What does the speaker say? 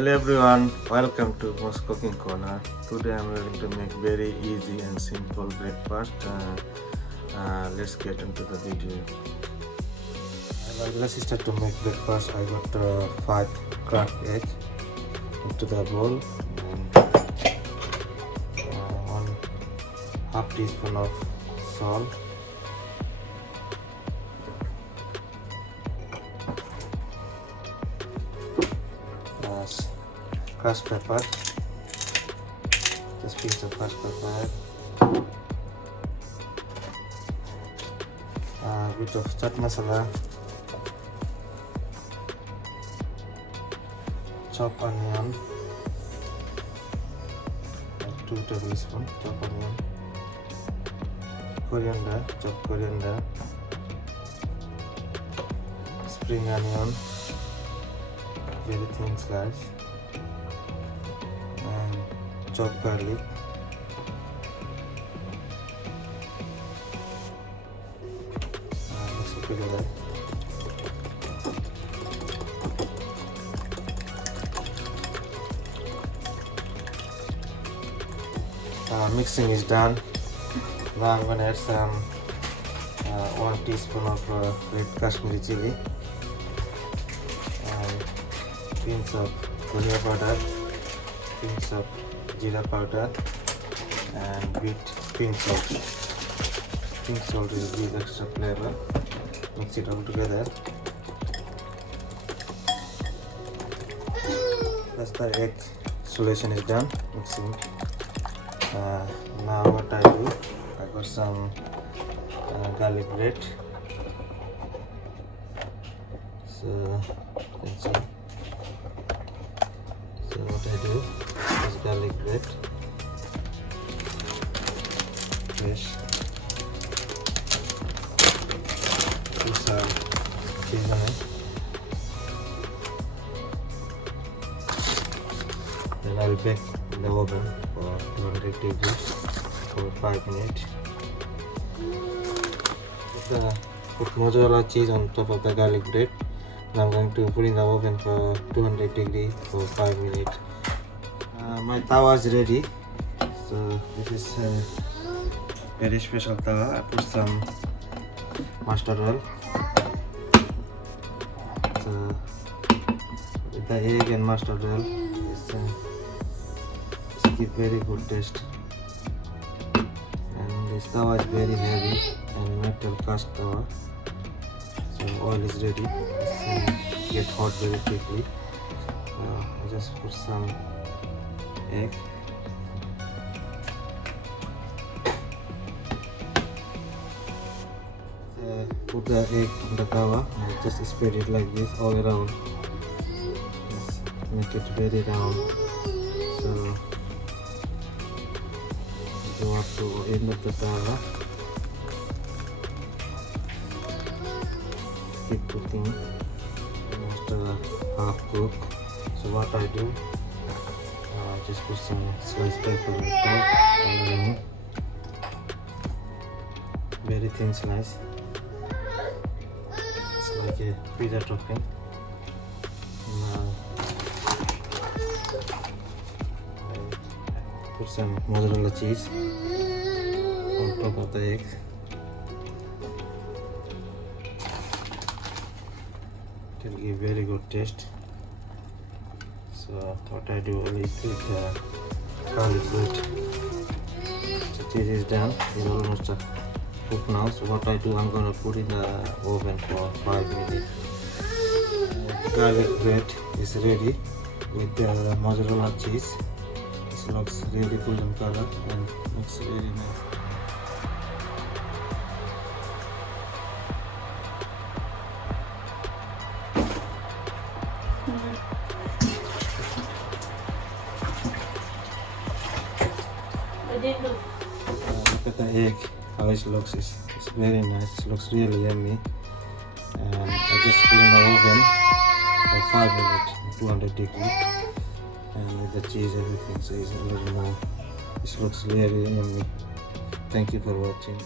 Hello everyone, welcome to Most Cooking Corner. Today I'm going to make very easy and simple breakfast. Let's get into the video. Let's start to make breakfast. I got 5 cracked eggs into the bowl and 1/2 teaspoon of salt. Crushed pepper, just piece of crushed pepper, a bit of chaat masala, chopped onion, 2 tablespoons chopped onion, coriander, chopped coriander, spring onion, very thin slice, and chopped garlic, mix it together. Mixing is done. Now I'm gonna add some 1 teaspoon of red Kashmiri chili and pinch of dhania powder, pinch of jeera powder, and pinch salt. Pink salt will give extra flavor. Mix it all together. That's the egg solution is done. Mixing. Now what I do? I got some garlic bread. So you can see. So what I do is garlic bread, fresh, put some cheese on it, then I'll bake in the oven for 200 degrees for 5 minutes. Put mozzarella cheese on top of the garlic bread. Now I'm going to put in the oven for 200 degrees for 5 minutes. My tawa is ready. So this is a very special tawa. I put some mustard oil. So with the egg and mustard oil, it's give very good taste. And this tawa is very heavy and metal cast tawa. So oil is ready. It's get hot very quickly. I just put some egg. Put the egg on the tawa and just spread it like this all around. Just make it very round. So go up to end of the tawa. Keep cooking, almost half cooked. So what I do, just put some sliced pepper on top and very thin slice. It's like a pizza topping. Now I put some mozzarella cheese on top of the egg. It will give very good taste. So what I do is with garlic bread. So cheese is done. It's almost cooked now. So what I do, I'm gonna put in the oven for 5 minutes. Garlic bread is ready with the mozzarella cheese. This looks really golden color and looks very nice. Look at the egg, how it looks. It's very nice. It looks really yummy. And I just put in the oven for 5 minutes, 200 degrees, and with the cheese, everything. So it's a little more. It looks really yummy. Thank you for watching.